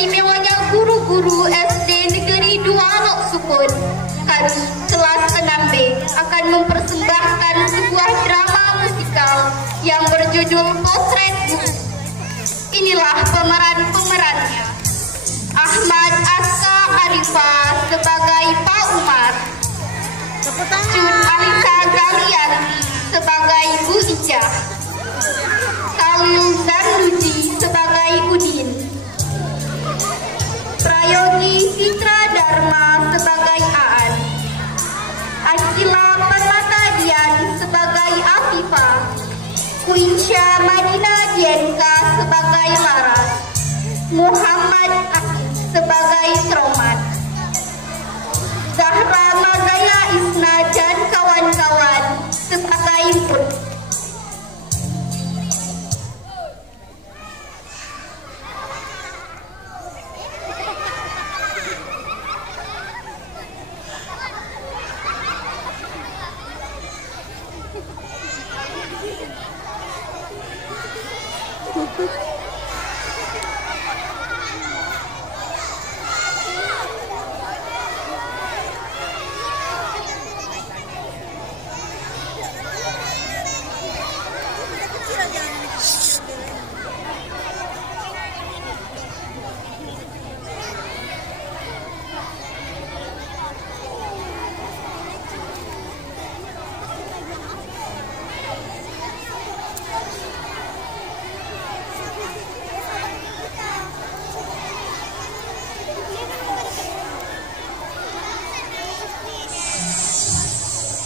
istimewanya guru-guru SD Negeri 2 Lok Sukun. Kami kelas 6B akan mempersembahkan sebuah drama musikal yang berjudul Potret Guru. Inilah pemeran-pemerannya. Ahmad Aska Arifa sebagai Pak Umar, Cut Alika Galianti sebagai Bu Ijah, Khalil Zarnuji sebagai Udin, Prayogi Fitra Dharma sebagai Aan, Akila Permatadian sebagai Afifah, Kuinsya Madina Dienka sebagai Laras, Muhammad Akif sebagai Tromat, Zahra Magaya Isna dan kawan-kawan sebagai Put.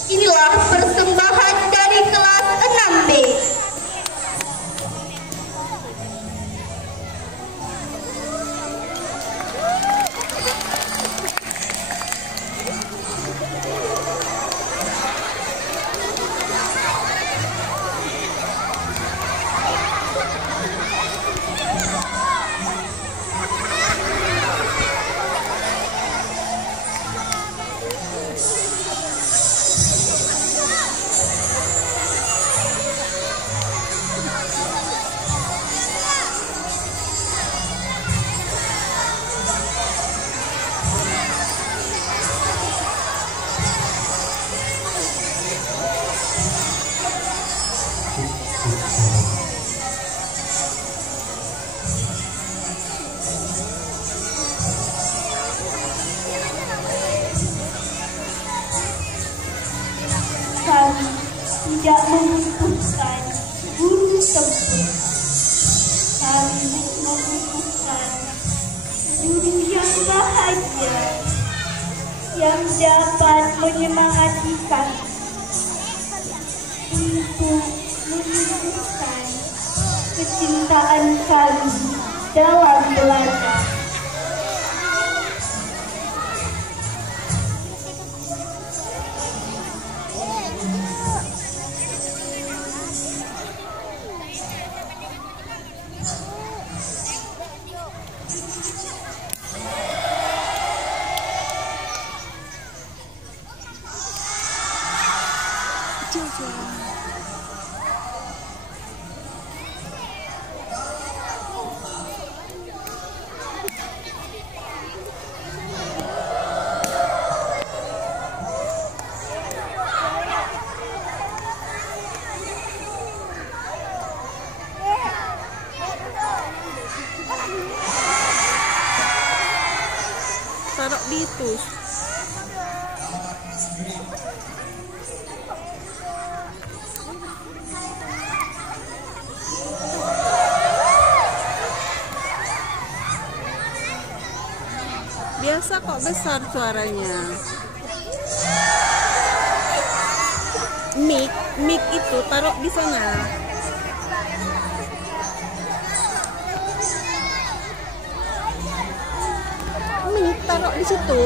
Inilah persembahan dari kelas 6B. Kami tidak membutuhkan guru tempur. Kami membutuhkan guru yang bahagia, yang dapat menyemangati kami untuk menunjukkan kecintaan kami dalam belajar. Taruh di itu. Biasa kok besar suaranya. Mic itu taruh di sana. Mic taruh di situ.